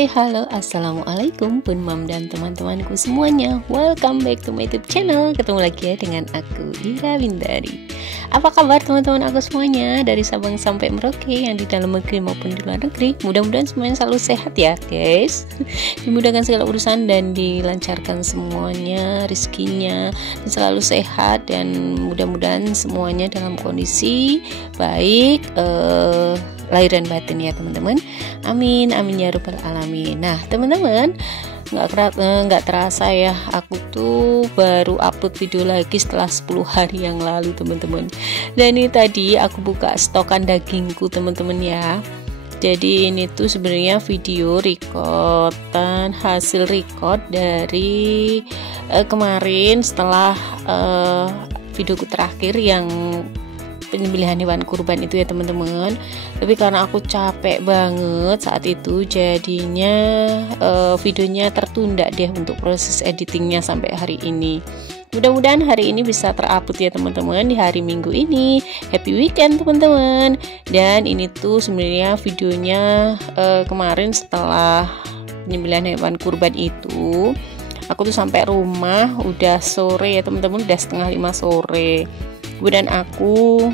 Hai, halo, assalamualaikum Bun Mam dan teman-temanku semuanya. Welcome back to my YouTube channel. Ketemu lagi ya dengan aku, Ira Windari. Apa kabar teman-teman aku semuanya, dari Sabang sampai Merauke, yang di dalam negeri maupun di luar negeri. Mudah-mudahan semuanya selalu sehat ya guys. Dimudahkan segala urusan dan dilancarkan semuanya rezekinya, dan selalu sehat, dan mudah-mudahan semuanya dalam kondisi baik, lahir dan batin ya teman-teman. Amin, amin ya rabbal alamin. Nah teman-teman, nggak terasa ya, aku tuh baru upload video lagi setelah 10 hari yang lalu teman-teman. Dan ini tadi aku buka stokan dagingku teman-teman ya. Jadi ini tuh sebenarnya video recordan, hasil record dari kemarin setelah videoku terakhir yang penyembelihan hewan kurban itu ya teman-teman. Tapi karena aku capek banget saat itu, jadinya videonya tertunda deh untuk proses editingnya sampai hari ini. Mudah-mudahan hari ini bisa terupload ya teman-teman, di hari Minggu ini. Happy weekend teman-teman. Dan ini tuh sebenarnya videonya kemarin setelah penyembelihan hewan kurban itu, aku tuh sampai rumah udah sore ya teman-teman, udah setengah 5 sore. Kemudian aku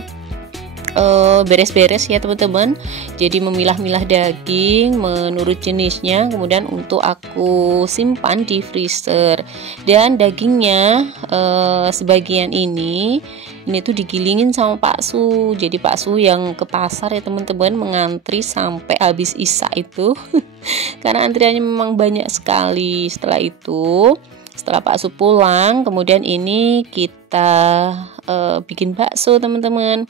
beres-beres ya teman-teman. Jadi memilah-milah daging menurut jenisnya, kemudian untuk aku simpan di freezer. Dan dagingnya sebagian ini tuh digilingin sama Pak Su. Jadi Pak Su yang ke pasar ya teman-teman, mengantri sampai habis isya itu karena antriannya memang banyak sekali. Setelah Pak Su pulang, kemudian ini kita bikin bakso teman-teman.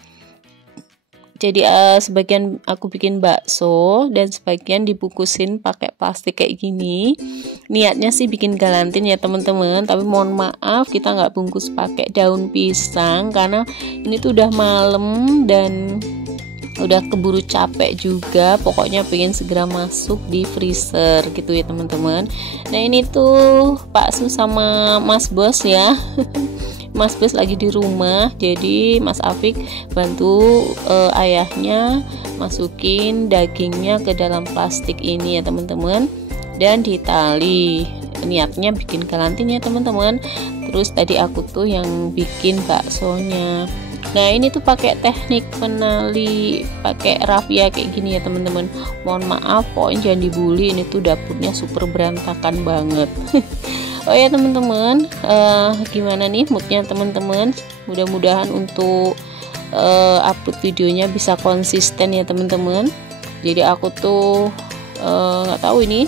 Jadi sebagian aku bikin bakso dan sebagian dibungkusin pakai plastik kayak gini. Niatnya sih bikin galantin ya teman-teman, tapi mohon maaf kita nggak bungkus pakai daun pisang karena ini tuh udah malam dan udah keburu capek juga. Pokoknya pengen segera masuk di freezer gitu ya teman-teman. Nah ini tuh Pak Su sama Mas Bos ya. Mas Bos lagi di rumah, jadi Mas Afik bantu ayahnya masukin dagingnya ke dalam plastik ini ya teman-teman, dan ditali. Niatnya bikin galantin ya teman-teman. Terus tadi aku tuh yang bikin baksonya. Nah ini tuh pakai teknik penali, pakai rafia kayak gini ya teman-teman. Mohon maaf, pokoknya jangan dibully, ini tuh dapurnya super berantakan banget. Oh ya teman-teman, gimana nih moodnya teman-teman? Mudah-mudahan untuk upload videonya bisa konsisten ya teman-teman. Jadi aku tuh nggak tahu ini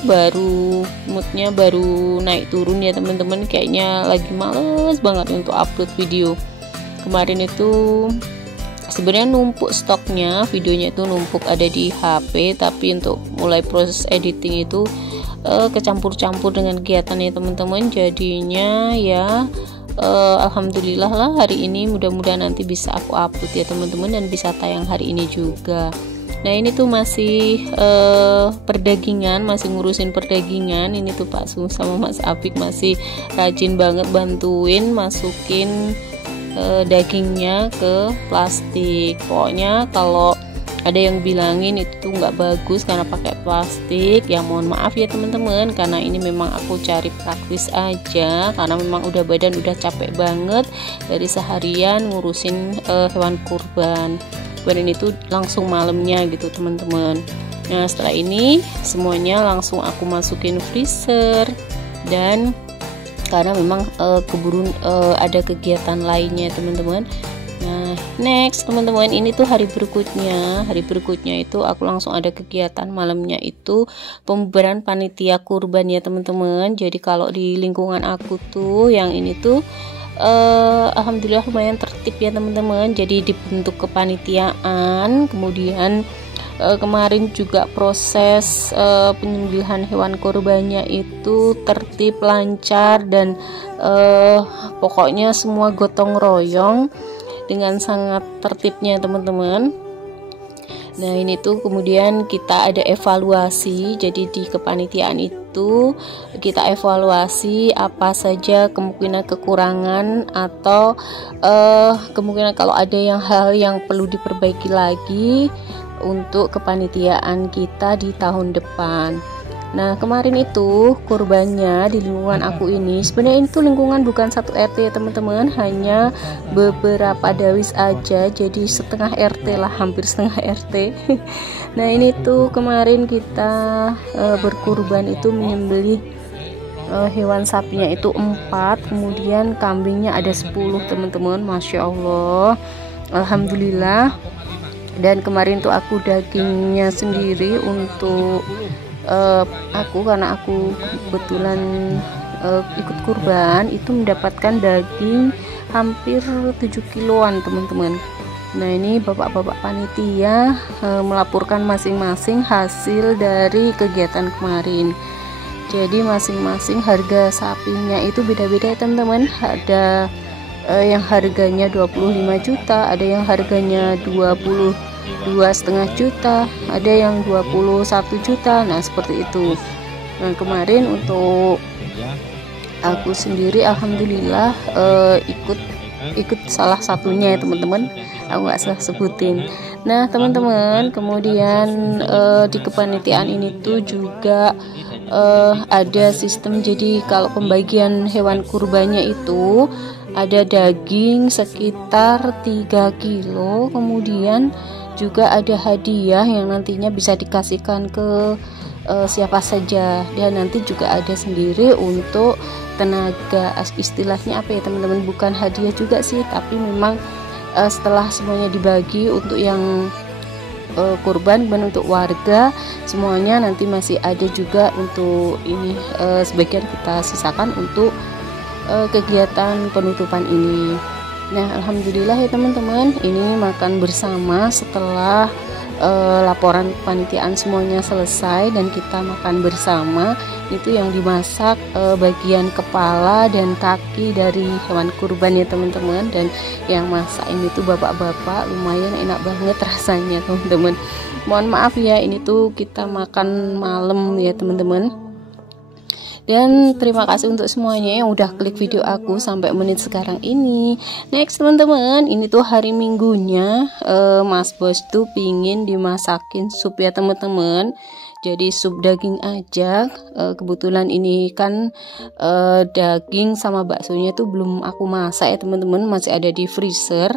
moodnya baru naik turun ya teman-teman. Kayaknya lagi males banget untuk upload video. Kemarin itu sebenarnya numpuk stoknya, videonya itu numpuk ada di HP, tapi untuk mulai proses editing itu kecampur-campur dengan kegiatan ya teman-teman. Jadinya ya alhamdulillah lah hari ini, mudah-mudahan nanti bisa aku upload ya teman-teman dan bisa tayang hari ini juga. Nah ini tuh masih perdagingan, masih ngurusin perdagingan. Ini tuh Pak Su sama Mas Apik masih rajin banget bantuin masukin dagingnya ke plastik. Pokoknya kalau ada yang bilangin itu tuh nggak bagus karena pakai plastik, ya mohon maaf ya teman-teman, karena ini memang aku cari praktis aja, karena memang badan udah capek banget dari seharian ngurusin hewan kurban. Dan ini tuh langsung malamnya gitu teman-teman. Nah setelah ini semuanya langsung aku masukin freezer, dan karena memang keburu ada kegiatan lainnya teman-teman. Nah next teman-teman, ini tuh hari berikutnya itu aku langsung ada kegiatan malamnya, itu pembubaran panitia kurban ya teman-teman. Jadi kalau di lingkungan aku tuh yang ini tuh alhamdulillah lumayan tertib ya teman-teman. Jadi dibentuk kepanitiaan, kemudian kemarin juga proses penyembelihan hewan kurbannya itu tertib, lancar, dan pokoknya semua gotong royong dengan sangat tertibnya teman-teman. Nah ini tuh kemudian kita ada evaluasi. Jadi di kepanitiaan itu kita evaluasi apa saja kemungkinan kekurangan atau kemungkinan kalau ada hal yang perlu diperbaiki lagi untuk kepanitiaan kita di tahun depan. Nah, kemarin itu kurbannya di lingkungan aku ini, sebenarnya itu lingkungan bukan satu RT ya teman-teman, hanya beberapa dawis aja, jadi setengah RT lah, hampir setengah RT. Nah, ini tuh kemarin kita berkurban itu menyembelih hewan sapinya itu 4, kemudian kambingnya ada 10 teman-teman, Masya Allah, Alhamdulillah. Dan kemarin tuh aku dagingnya sendiri untuk aku, karena aku kebetulan ikut kurban itu mendapatkan daging hampir 7 kiloan teman-teman. Nah, ini bapak-bapak panitia melaporkan masing-masing hasil dari kegiatan kemarin. Jadi masing-masing harga sapinya itu beda-beda ya teman-teman. Ada yang harganya 25 juta, ada yang harganya 22,5 juta, ada yang 21 juta. Nah, seperti itu. Nah, kemarin untuk aku sendiri alhamdulillah ikut salah satunya ya teman-teman, aku nggak salah sebutin. Nah teman-teman, kemudian di kepanitiaan ini tuh juga ada sistem, jadi kalau pembagian hewan kurbannya itu ada daging sekitar 3 kilo, kemudian juga ada hadiah yang nantinya bisa dikasihkan ke siapa saja, dan nanti juga ada sendiri untuk tenaga, istilahnya apa ya teman-teman, bukan hadiah juga sih, tapi memang setelah semuanya dibagi untuk yang kurban dan untuk warga semuanya, nanti masih ada juga untuk ini sebagian kita sisakan untuk kegiatan penutupan ini. Nah, alhamdulillah ya teman-teman, ini makan bersama setelah laporan kepanitiaan semuanya selesai dan kita makan bersama. Itu yang dimasak bagian kepala dan kaki dari hewan kurban ya teman-teman, dan yang masak ini tuh bapak-bapak, lumayan enak banget rasanya teman-teman. Mohon maaf ya, ini tuh kita makan malam ya teman-teman. Dan terima kasih untuk semuanya yang udah klik video aku sampai menit sekarang ini. Next teman-teman, ini tuh hari Minggunya Mas Bos tuh pingin dimasakin sup ya teman-teman. Jadi sup daging aja. Kebetulan ini kan daging sama baksonya tuh belum aku masak ya teman-teman, masih ada di freezer.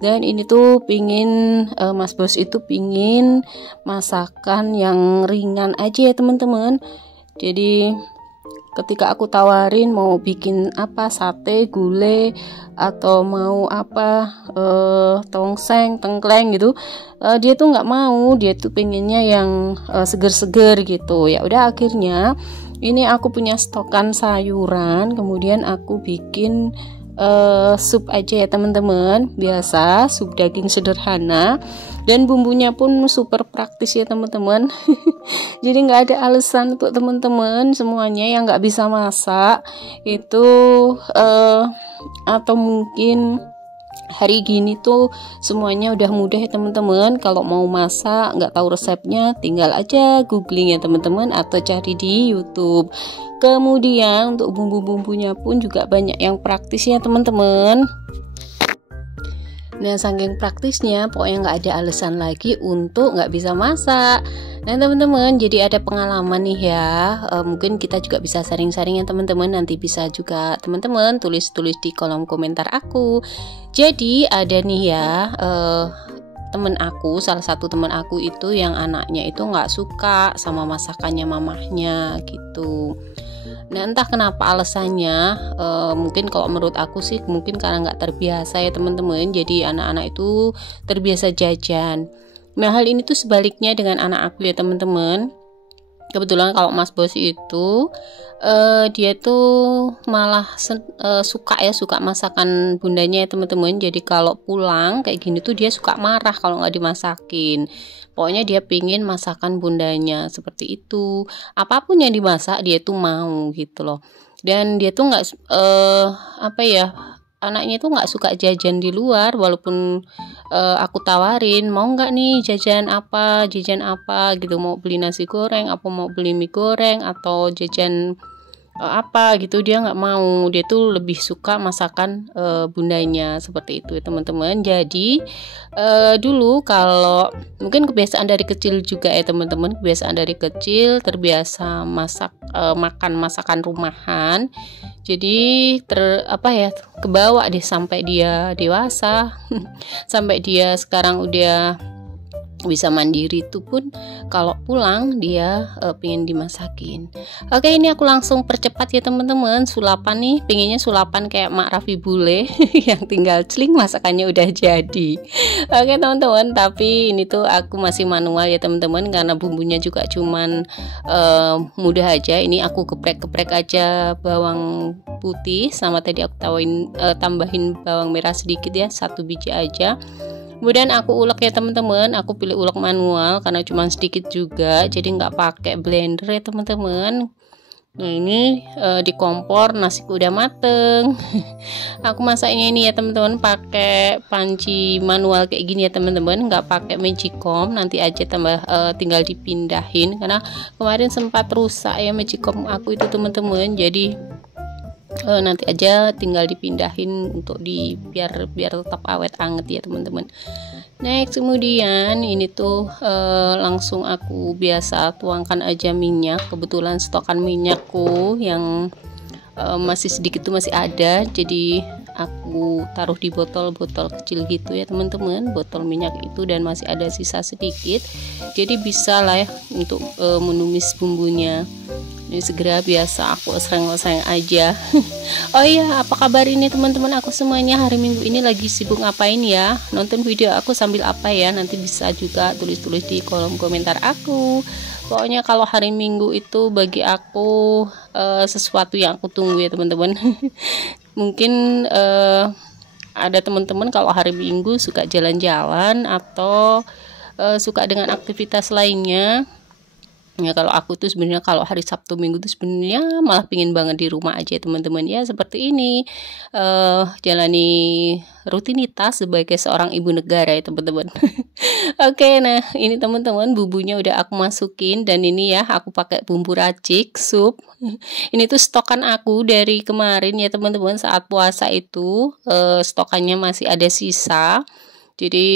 Dan ini tuh pingin Mas Bos itu pingin masakan yang ringan aja ya teman-teman. Jadi ketika aku tawarin mau bikin apa, sate, gulai, atau mau apa tongseng, tengkleng gitu, dia tuh nggak mau, dia tuh pengennya yang seger-seger gitu. Ya udah, akhirnya ini aku punya stokan sayuran, kemudian aku bikin sup aja ya teman-teman, biasa sup daging sederhana, dan bumbunya pun super praktis ya teman-teman. Jadi nggak ada alasan untuk teman-teman semuanya yang nggak bisa masak itu atau mungkin hari gini tuh semuanya udah mudah ya teman-teman. Kalau mau masak nggak tahu resepnya, tinggal aja googling ya teman-teman, atau cari di YouTube. Kemudian untuk bumbu-bumbunya pun juga banyak yang praktis ya teman-teman. Nah, saking praktisnya pokoknya nggak ada alasan lagi untuk nggak bisa masak. Nah teman-teman, jadi ada pengalaman nih ya, mungkin kita juga bisa sharing-sharing ya teman-teman. Nanti bisa juga teman-teman tulis-tulis di kolom komentar aku. Jadi ada nih ya temen aku, salah satu temen aku itu yang anaknya itu nggak suka sama masakannya mamahnya gitu. Nah entah kenapa alasannya, mungkin kalau menurut aku sih mungkin karena nggak terbiasa ya teman-teman. Jadi anak-anak itu terbiasa jajan. Nah hal ini tuh sebaliknya dengan anak aku ya teman-teman. Kebetulan kalau Mas Bos itu dia tuh malah suka masakan bundanya ya teman-teman. Jadi kalau pulang kayak gini tuh dia suka marah kalau nggak dimasakin. Pokoknya dia pingin masakan bundanya seperti itu. Apapun yang dimasak dia tuh mau gitu loh. Dan dia tuh nggak anaknya itu nggak suka jajan di luar, walaupun aku tawarin mau nggak nih jajan apa gitu, mau beli nasi goreng, apa mau beli mie goreng, atau jajan apa gitu, dia nggak mau, dia tuh lebih suka masakan bundanya seperti itu ya teman-teman. Jadi dulu kalau mungkin kebiasaan dari kecil juga ya teman-teman, kebiasaan dari kecil terbiasa makan masakan rumahan, jadi kebawa deh sampai dia dewasa sampai dia sekarang udah bisa mandiri itu pun kalau pulang dia pengen dimasakin. Oke, ini aku langsung percepat ya teman-teman, sulapan nih, pengennya sulapan kayak Mak Raffi Bule yang tinggal celing masakannya udah jadi. Oke teman-teman, tapi ini tuh aku masih manual ya teman-teman, karena bumbunya juga cuman mudah aja. Ini aku geprek-geprek aja bawang putih, sama tadi aku tambahin bawang merah sedikit ya, 1 biji aja. Kemudian aku ulek ya teman-teman, aku pilih ulek manual karena cuma sedikit juga, jadi nggak pakai blender ya teman-teman. Nah ini di kompor nasiku udah mateng. Aku masaknya ini ya teman-teman pakai panci manual kayak gini ya teman-teman, nggak pakai magicom. Nanti aja tinggal dipindahin karena kemarin sempat rusak ya magicom aku itu teman-teman. Jadi nanti aja tinggal dipindahin untuk biar tetap awet anget ya teman-teman. Next, kemudian ini tuh langsung aku biasa tuangkan aja minyak. Kebetulan stokan minyakku yang masih sedikit tuh masih ada, jadi aku taruh di botol-botol kecil gitu ya teman-teman, botol minyak itu, dan masih ada sisa sedikit, jadi bisa lah ya untuk menumis bumbunya. Ini segera biasa aku osreng-osreng aja. Oh iya, apa kabar ini teman-teman aku semuanya? Hari Minggu ini lagi sibuk ngapain ya? Nonton video aku sambil apa ya? Nanti bisa juga tulis-tulis di kolom komentar aku. Pokoknya kalau hari Minggu itu bagi aku sesuatu yang aku tunggu ya teman-teman. Mungkin ada teman-teman kalau hari Minggu suka jalan-jalan atau suka dengan aktivitas lainnya. Ya kalau aku tuh sebenarnya kalau hari Sabtu Minggu tuh sebenarnya malah pingin banget di rumah aja teman-teman ya, seperti ini jalani rutinitas sebagai seorang ibu negara ya teman-teman. Oke, nah ini teman-teman bumbunya udah aku masukin, dan ini ya aku pakai bumbu racik sup. Ini tuh stokan aku dari kemarin ya teman-teman, saat puasa itu stokannya masih ada sisa. Jadi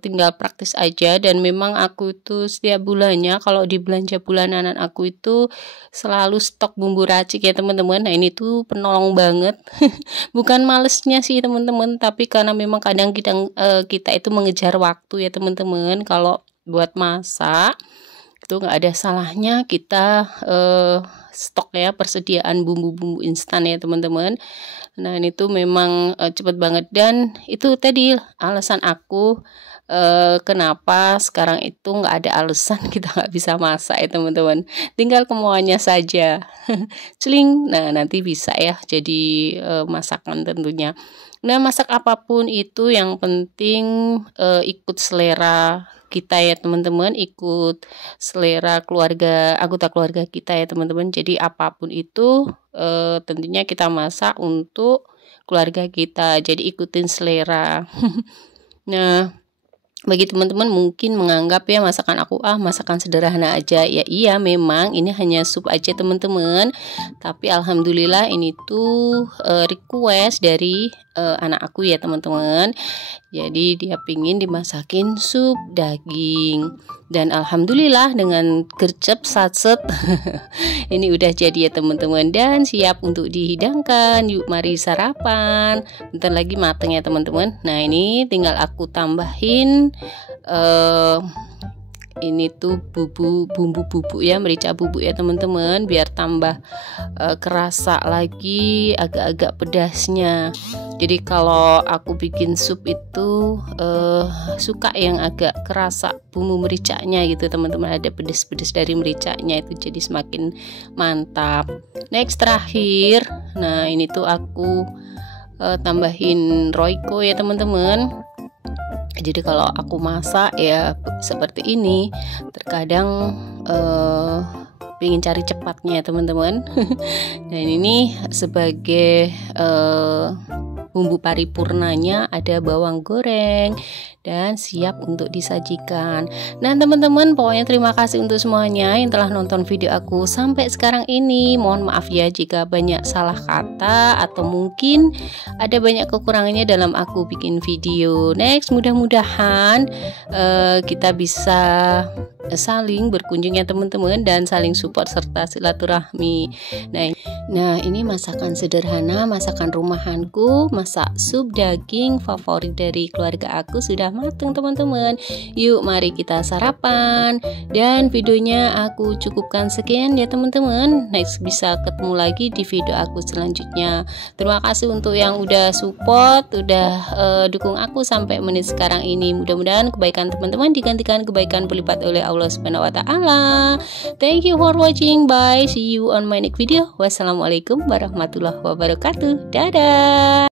tinggal praktis aja, dan memang aku itu setiap bulannya kalau di belanja bulanan aku itu selalu stok bumbu racik ya teman-teman. Nah ini tuh penolong banget. Bukan malesnya sih teman-teman, tapi karena memang kadang kita itu mengejar waktu ya teman-teman. Kalau buat masak itu nggak ada salahnya kita stok ya, persediaan bumbu-bumbu instan ya teman-teman. Nah ini tuh memang cepet banget, dan itu tadi alasan aku kenapa sekarang itu nggak ada alasan kita nggak bisa masak ya teman-teman, tinggal kemauannya saja. Celing, nah nanti bisa ya jadi masakan tentunya. Nah masak apapun itu yang penting ikut selera kita ya teman-teman, ikut selera anggota keluarga kita ya teman-teman. Jadi apapun itu tentunya kita masak untuk keluarga kita, jadi ikutin selera. Nah bagi teman-teman mungkin menganggap ya masakan aku masakan sederhana aja ya. Iya memang ini hanya sup aja teman-teman, tapi alhamdulillah ini tuh request dari anak aku ya teman-teman. Jadi dia pingin dimasakin sup daging, dan alhamdulillah dengan gercep satset ini udah jadi ya teman-teman, dan siap untuk dihidangkan. Yuk mari sarapan, bentar lagi mateng ya teman-teman. Nah ini tinggal aku tambahin ini tuh bumbu bubuk ya, merica bubuk ya teman-teman, biar tambah kerasa lagi agak-agak pedasnya. Jadi kalau aku bikin sup itu suka yang agak kerasa bumbu mericanya gitu teman-teman, ada pedes-pedes dari mericanya itu, jadi semakin mantap. Next terakhir, nah ini tuh aku tambahin Royco ya teman-teman. Jadi kalau aku masak ya seperti ini, terkadang pengen cari cepatnya ya teman-teman. Dan ini sebagai bumbu paripurnanya, ada bawang goreng, dan siap untuk disajikan. Nah teman-teman, pokoknya terima kasih untuk semuanya yang telah nonton video aku sampai sekarang ini. Mohon maaf ya jika banyak salah kata atau mungkin ada banyak kekurangannya dalam aku bikin video. Next, mudah-mudahan kita bisa saling berkunjung ya teman-teman, dan saling support serta silaturahmi. Nah ini masakan sederhana, masakan rumahanku, masak sup daging favorit dari keluarga aku sudah matang teman-teman. Yuk mari kita sarapan. Dan videonya aku cukupkan sekian ya teman-teman. Next bisa ketemu lagi di video aku selanjutnya. Terima kasih untuk yang udah support, udah dukung aku sampai menit sekarang ini. Mudah-mudahan kebaikan teman-teman digantikan kebaikan berlipat oleh Allah Subhanahu wa taala. Thank you for watching. Bye. See you on my next video. Wassalamualaikum warahmatullahi wabarakatuh. Dadah.